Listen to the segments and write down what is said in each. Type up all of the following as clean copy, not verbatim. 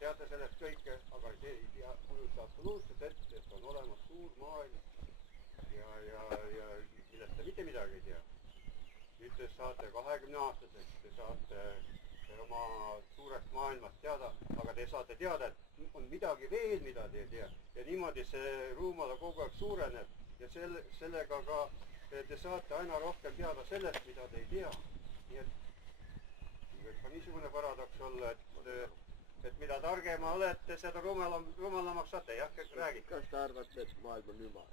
teate sellest kõike, aga ei tea kujuta absoluutselt ette, et on olemas suur maailm ja millest te mitte midagi ei tea. Nüüd te saate 20-aastaseks, te saate oma suurest maailmast teada, aga te saate teada, et on midagi veel, mida te ei tea. Ja niimoodi see ruumala kogu aeg suureneb ja sellega ka te saate aina rohkem teada sellest, mida te ei tea. Nii et võib ka niisugune paradoks olla, et mida targema olete, seda rumalamaks saate. Jah, räägid. Kas te arvate, et maailm on ümar?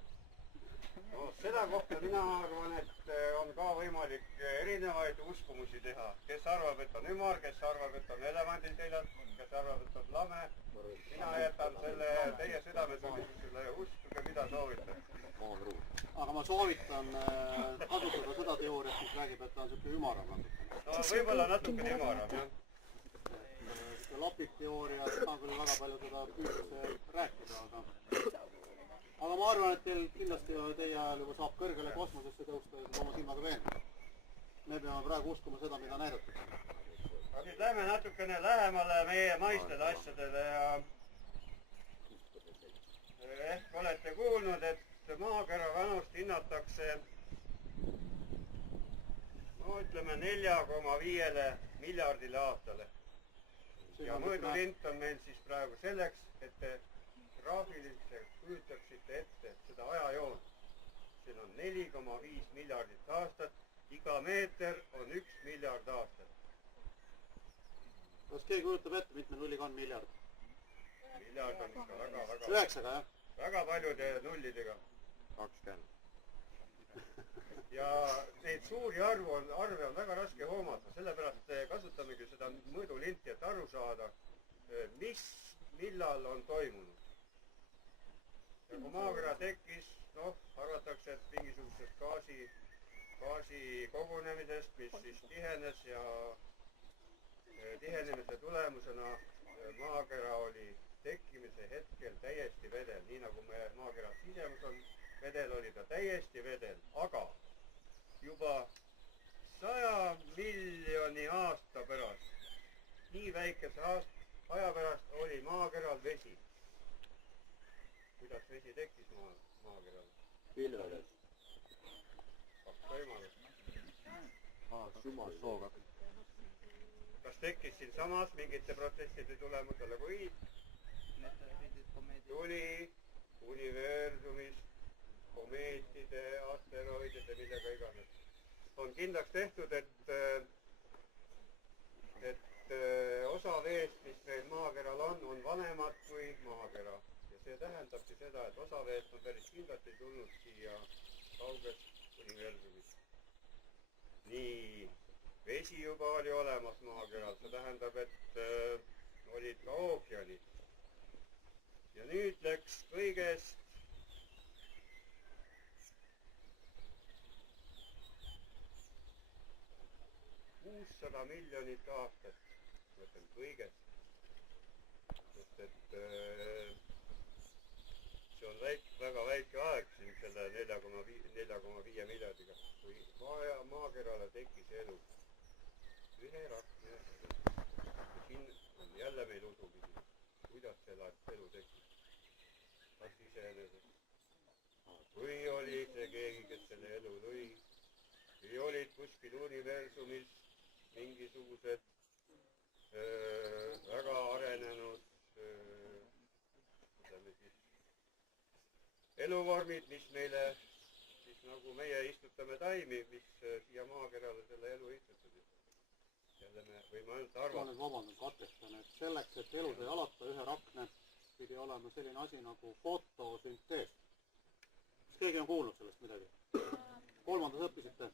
No, seda kohta mina arvan, et on ka võimalik erinevaid uskumusi teha. Kes arvab, et on ümar, kes arvab, et on elevandil seljad, kes arvab, et on lame. Mina jätan selle teie südametunnistusele, uskuge, mida soovite. Aga ma soovitan kasutada seda teooriat, mis räägib, et ta on selline ümaram natuke. No võib-olla natuke ümaram, jah. Lapik teooria, ta on küll väga palju seda püüdnud rääkida, aga ma arvan, et teil kindlasti teie ajal juba saab kõrgele kosmosesse tõusta ja seda oma silmaga veenda. Me peame praegu uskuma seda, mida näidatakse. Aga nüüd lähme natukene lähemale meie maistele asjadele ja ehk olete kuulnud, et maakera vanust hinnatakse no ütleme 4,5 miljardile aastale. Ja mõõdulint on meil siis praegu selleks, et te graafiliselt kujutaksite ette seda ajajoont. Siin on 4,5 miljardit aastat, iga meeter on 1 miljard aastat. Kas keegi kujutab ette, mitme nulliga on miljard? Miljard on ikka väga... 9, jah? Väga paljude nullidega. 20. Ja neid suuri arve on väga raske hoomata, sellepärast kasutamegi seda mõõdulinti, et aru saada, millal on toimunud. Ja kui maakera tekkis, arvatakse, et mingisugusest gaasi kogunemisest, mis siis tihenes ja tihenemise tulemusena maakera oli tekkimise hetkel täiesti vedel, nii nagu maakera sisemus on vedel, oli ta täiesti vedel, aga juba 100 miljoni aasta pärast, nii väikese aja pärast oli maakeral vesi. Kuidas vesi tekkis maakeral? Pilvedes. Kaks võimalust. Sumas sooga. Kas tekkis siin samas mingite protsesside tulemusele või tuli universumist, komeetide, asteroidide, millega iganes. On kindlaks tehtud, et osa veest, mis meil maakeral on vanemad kui maakera. Ja see tähendabki seda, et osa veest on päris kindlasti tulnud siia kaugest universumist. Nii, vesi juba oli olemas maakeral, see tähendab, et olid ka ookeanid. Ja nüüd läks kõigest 600 miljonit aastat, mõtlen kõigest, sest et see on väga väike aeg siin selle 4,5 miljardiga, kui maakerale tekkis elu. Ühe rakne, siin on jälle meil usupidi, kuidas selle elu tekkis. Kas iseenesest? Või oli see keegi, kes selle elu lõi? Või olid kuskil universumis mingisugused väga arenenud eluvormid, mis meile, siis nagu meie istutame taimi, mis siia maakerale selle elu istutasid. Jälle me võime ainult arvata. Ma nüüd vabandan, katkestan, et selleks, et elu sai alata ühe rakne, pidi olema selline asi nagu fotosüntees. Kas keegi on kuulnud sellest midagi? 3. õppisite?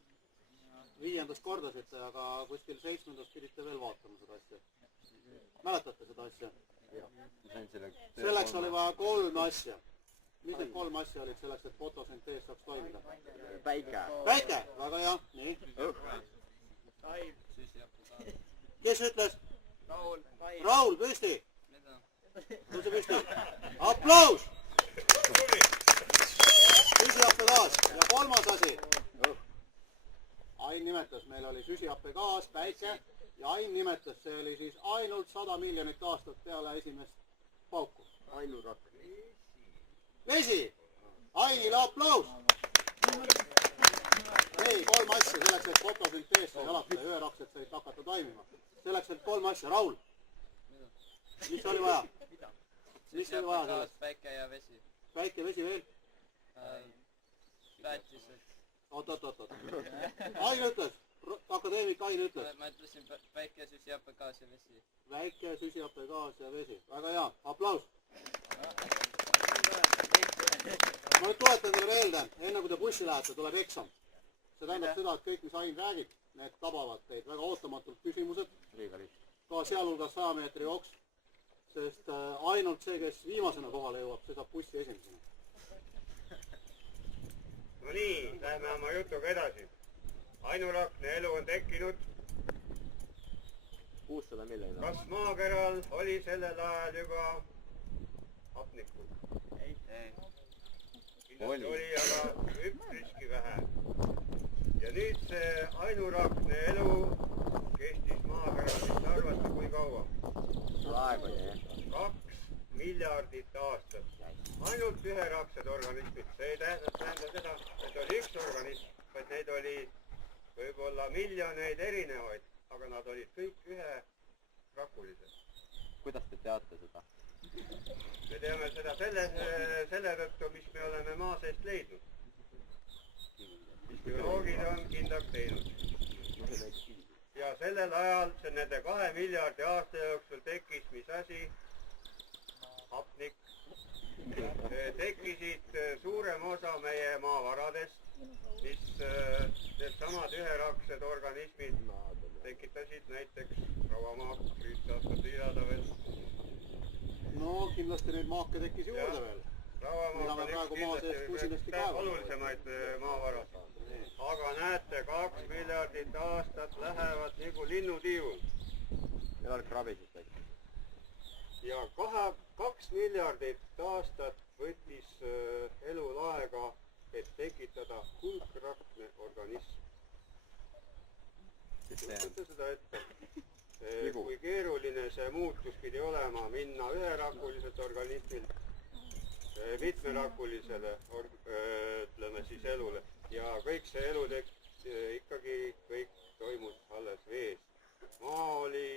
5. kordasite, aga kuskil 7. pidite veel vaatama seda asja. Mäletate seda asja? Selleks oli vaja 3 asja. Mis need 3 asja olid selleks, et fotosüntees saaks toimida? Päike. Päike, väga hea, nii. Kes ütles? Raul, püsti! Tõuse püsti! Aplaus! Püsi applaus! Ja 3. asi. Ain nimetas, meil oli süsihappegaas, päike ja Ain nimetas, see oli siis ainult 100 miljonit aastat peale esimest pauku. Ainurakk. Vesi! Ainile aplaus! Ei, 3 asja selleks, et fotosüntees sai alata ja üheraksed said hakata toimima. Selleks, et 3 asja. Raul, mis oli vaja? Mis oli vaja selleks? Päike ja vesi. Päike, vesi veel? Päätised. Oot. Ain ütles, akadeemik Ain ütles. Ma ütlesin päike, süsihappegaas ja vesi. Väike, süsihappegaas ja vesi. Väga hea, aplaus! Ma nüüd tuletan teile meelde, enne kui te bussi lähete, tuleb eksam. See tähendab seda, et kõik, mis Ain räägib, need tabavad teid väga ootamatult küsimused. Ka sealhulgas 100 meetri jooks. Sest ainult see, kes viimasena kohale jõuab, see saab bussi esimesena. No nii, lähme oma jutuga edasi. Ainurakne elu on tekkinud. 600 miljonit. Kas maakeral oli sellel ajal juba hapnikku? Ei. Kindlasti oli, aga üpriski vähe. Ja nüüd see ainurakne elu kestis maakeral, mis arvata kui kaua? Praegu jah. 2 miljardit aastat. Ainult üheraksed organismid. See ei tähenda seda, et oli üks organism, vaid neid oli võib-olla miljoneid erinevaid, aga nad olid kõik üherakulised. Kuidas te teate seda? Me teame seda selle tõttu, mis me oleme maa seest leidnud. Bioloogid on kindlaks teinud. Ja sellel ajal, nende 2 miljardi aasta jooksul tekkis mis asi? Hapnik. Tekkisid suurem osa meie maavaradest, mis needsamad üheraksed organismid tekitasid näiteks rauamaak, rüüdsaastatud ilada veel. No kindlasti neid maake tekkis juurde veel. Rauamaak on üks kindlasti olulisemaid maavarad. Aga näete, 2 miljardit aastat lähevad nagu linnutiivu. Millal krabisid täitsa? Ja 2 miljardit aastat võttis elul aega, et tekitada hulkrakne organism. Mõtlete seda ette? Kui keeruline see muutus pidi olema, minna üherakuliselt organismilt mitmerakulisele, ütleme siis elule. Ja kõik see elu ikkagi kõik toimus alles vees. Maa oli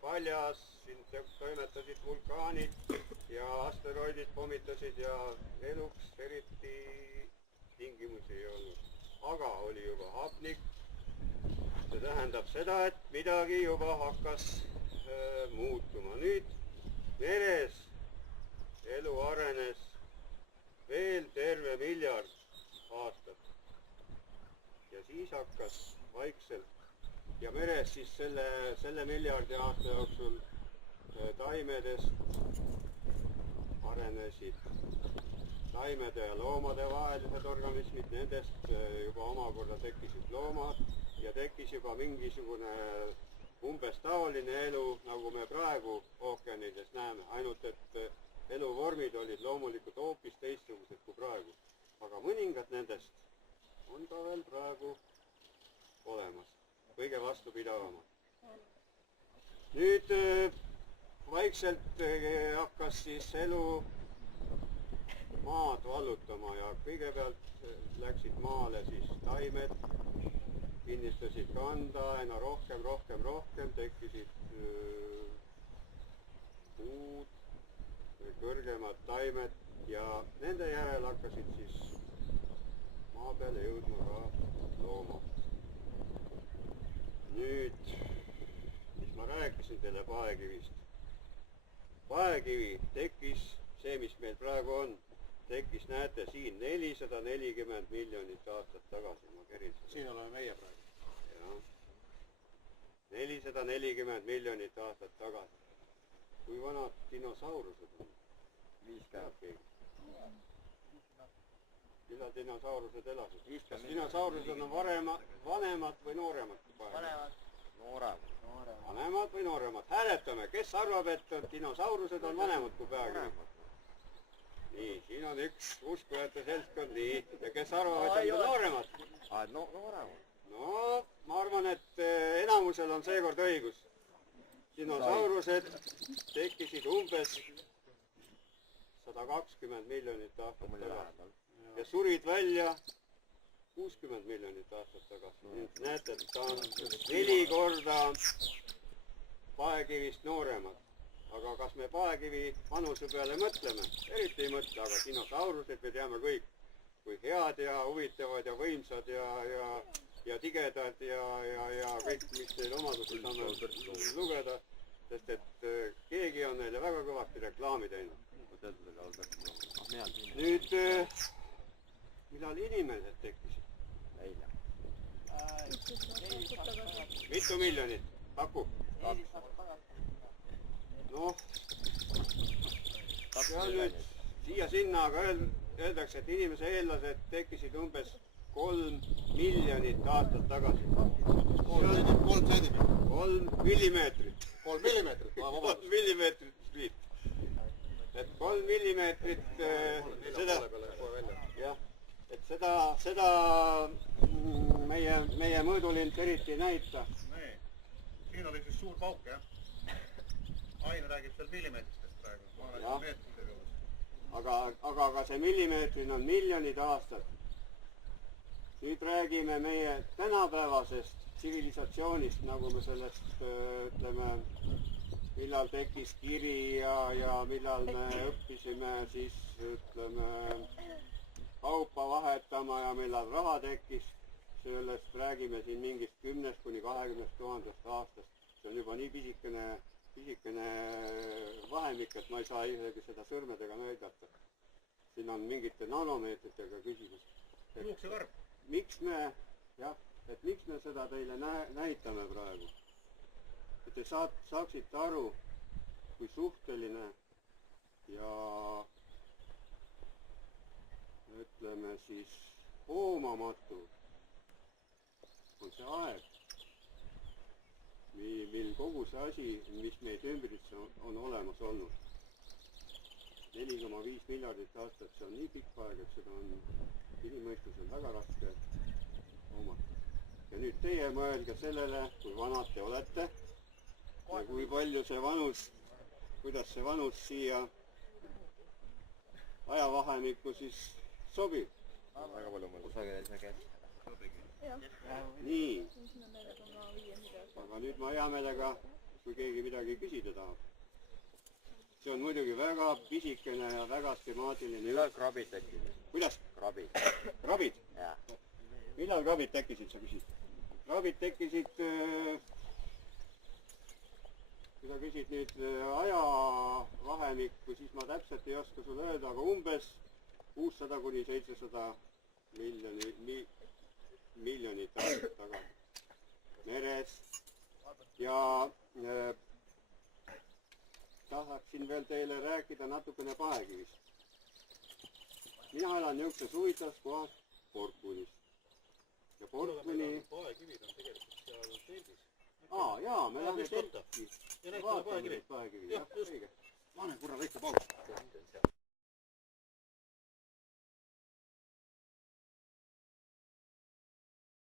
paljas, siin toimetasid vulkaanid ja asteroidid pommitasid ja eluks eriti tingimusi ei olnud. Aga oli juba hapnik. See tähendab seda, et midagi juba hakkas muutuma. Nüüd meres elu arenes veel terve miljard aastat. Ja siis hakkas vaikselt ja meres siis selle miljardi aasta jooksul taimedest arenesid taimede ja loomade vahelised organismid, nendest juba omakorda tekkisid loomad ja tekkis juba mingisugune umbes taoline elu, nagu me praegu ookeanides näeme, ainult et eluvormid olid loomulikult hoopis teistsugused kui praegu. Aga mõningad nendest on ka veel praegu olemas. Kõige vastupidavamad. Nüüd vaikselt hakkas siis elu maad vallutama ja kõigepealt läksid maale siis taimed, kinnistasid kanda, aina rohkem, tekkisid puud, kõrgemad taimed ja nende järel hakkasid siis maa peale jõudma ka loomad. Nüüd, mis ma rääkisin teile paekivist. Paekivi tekkis, see mis meil praegu on, tekkis, näete, siin 440 miljonit aastat tagasi. Ma kerisin. Siin oleme meie praegu. Ja. 440 miljonit aastat tagasi. Kui vanad dinosaurused on? 50. Millal dinosaurused elasid? Kas dinosaurused on vanemad või nooremad kui paekivi? Vanemad või nooremad? Hääletame, kes arvab, et dinosaurused on vanemad kui paekivi? Nii, siin on üks uskujate seltskond, nii. Ja kes arvab, et on nooremad? aa, no noorem. no ma arvan, et enamusel on seekord õigus. Dinosaurused tekkisid umbes 120 miljonit aastat tagasi ja surid välja 60 miljonit aastat tagasi. Näete, et ta on 4 korda paekivist nooremad. Aga kas me paekivi vanuse peale mõtleme? Eriti ei mõtle, aga dinosaurused me teame kõik, kui head ja huvitavad ja võimsad ja tigedad ja kõik, mis neil omadusi saame lugeda, sest et keegi on neile väga kõvasti reklaami teinud. Nüüd, millal inimesed tekkisid? Eile. Mitu miljonit? Paku? Noh, see on nüüd siia-sinna, aga öeldakse, et inimese eellased tekkisid umbes 3 miljonit aastat tagasi. 3 sentimeetrit. 3 millimeetrit. 3 millimeetrit? 3 millimeetrit spliit. Et 3 millimeetrit seda, jah, et seda meie mõõdulind eriti ei näita. Nii, siin oli siis suur pauk, jah? Ain räägib seal millimeetristest praegu, ma olen meetritega juures. Aga see millimeetrin on miljonid aastad. Nüüd räägime meie tänapäevasest tsivilisatsioonist, nagu me sellest ütleme, millal tekkis kiri ja millal me õppisime siis ütleme kaupa vahetama ja millal raha tekkis. Sellest räägime siin mingist 10 kuni 20 000 aastast. See on juba nii pisikene vahemik, et ma ei saa isegi seda sõrmedega näidata. Siin on mingite nanomeetritega küsimus. Juuksekarp. Miks me seda teile näitame praegu? Et te saaksite aru, kui suhteline ja ütleme siis hoomamatu on see aeg, mil kogu see asi, mis meid ümbritse on olemas olnud. 4,5 miljardit aastat, see on nii pikk aeg, et seda on inimõistusel väga raske hoomata. Ja nüüd teie mõelge sellele, kui vanad te olete ja kui palju see vanus, kuidas see vanus siia ajavahemikku siis sobib. Väga palju mõelda. Kusagil ei saa käest. Nii, aga nüüd ma hea meelega, kui keegi midagi küsida tahab. See on muidugi väga pisikene ja väga skemaatiline. Millal krabid tekkisid? Kuidas? Krabid. Krabid? Jah. Millal krabid tekkisid, sa küsid? Krabid tekkisid, kui sa küsid nüüd ajavahemikku, siis ma täpselt ei oska sulle öelda, aga umbes 600 kuni 700 miljonit aastat tagasi meres ja tahaksin veel teile rääkida natukene paekivist. Mina elan niisuguses huvitavas kohas Portbunis. Ja Portbuni... Paekivid on tegelikult seal Selgis. Jaa, me lähme Selgi. Ja näitame paekivi. Jah, õige. Pane korra väike paus.